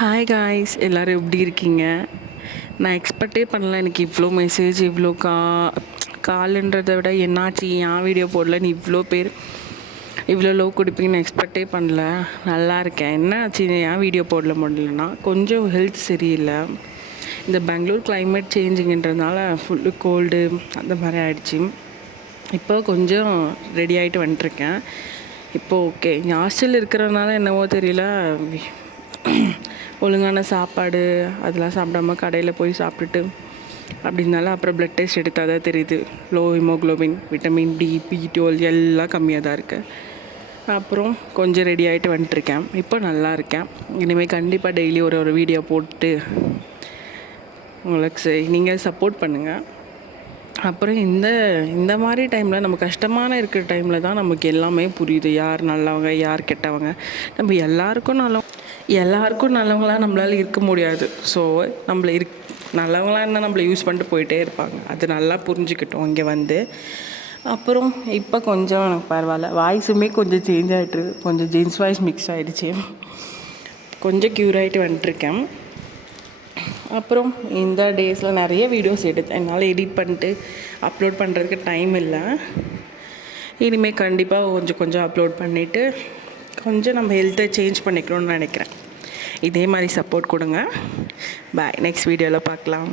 Hi guys, எல்லோரும் எப்படி இருக்கீங்க? நான் எக்ஸ்பெக்டே பண்ணல எனக்கு இவ்வளோ மெசேஜ், இவ்வளோ காலுன்றதை விட என்னாச்சு ஏன் வீடியோ போடலன்னு இவ்வளோ பேர் இவ்வளோ லவ் கொடுப்பீங்கன்னு எக்ஸ்பெக்டே பண்ணல. நல்லா இருக்கேன். என்ன ஆச்சு ஏன் வீடியோ போடல முடியலன்னா, கொஞ்சம் ஹெல்த் சரியில்லை. இந்த பெங்களூர் கிளைமேட் சேஞ்சிங்கன்றதுனால ஃபுல்லு கோல்டு அந்த மாதிரி ஆயிடுச்சு. இப்போ கொஞ்சம் ரெடி ஆகிட்டு வந்துட்டுருக்கேன். இப்போது ஓகே. ஹாஸ்டல் இருக்கிறதுனால என்னவோ தெரியல, ஒழுங்கான சாப்பாடு அதெல்லாம் சாப்பிடாம கடையில் போய் சாப்பிட்டுட்டு அப்படின்னால அப்புறம் ப்ளட் டெஸ்ட் எடுத்தால் தான் தெரியுது low haemoglobin, vitamin D, B12 எல்லாம் கம்மியாக தான் இருக்குது. அப்புறம் கொஞ்சம் ரெடி ஆகிட்டு வந்துட்டுருக்கேன். இப்போ நல்லா இருக்கேன். இனிமேல் கண்டிப்பாக டெய்லி ஒரு வீடியோ போட்டு உங்களுக்கு நீங்கள் சப்போர்ட் பண்ணுங்கள். அப்புறம் இந்த மாதிரி டைமில் நம்ம கஷ்டமான இருக்கிற டைமில் தான் நமக்கு எல்லாமே புரியுது. யார் நல்லவங்க, யார் கெட்டவங்க. நம்ம எல்லாருக்கும் நல்லவங்களாக நம்மளால் இருக்க முடியாது. ஸோ நல்லவங்களாக இருந்தால் நம்மளை யூஸ் பண்ணிட்டு போயிட்டே இருப்பாங்க. அது நல்லா புரிஞ்சுக்கிட்டோம் இங்கே வந்து. அப்புறம் இப்போ கொஞ்சம் எனக்கு பரவாயில்ல. வாய்ஸுமே கொஞ்சம் சேஞ்ச் ஆகிட்டு, கொஞ்சம் ஜென்ஸ் வாய்ஸ் மிக்ஸ் ஆகிடுச்சு. கொஞ்சம் க்யூர் ஆகிட்டு வந்துட்டுருக்கேன். அப்புறம் இந்த டேஸில் நிறைய வீடியோஸ் எடுத்தேன். என்னால் எடிட் பண்ணிட்டு அப்லோட் பண்ணுறதுக்கு டைம் இல்லை. இனிமேல் கண்டிப்பாக கொஞ்சம் அப்லோட் பண்ணிவிட்டு கொஞ்சம் நம்ம ஹெல்த்தை சேஞ்ச் பண்ணிக்கணும்னு நினைக்கிறேன். இதே மாதிரி சப்போர்ட் கொடுங்க. பாய். நெக்ஸ்ட் வீடியோவில் பார்க்கலாம்.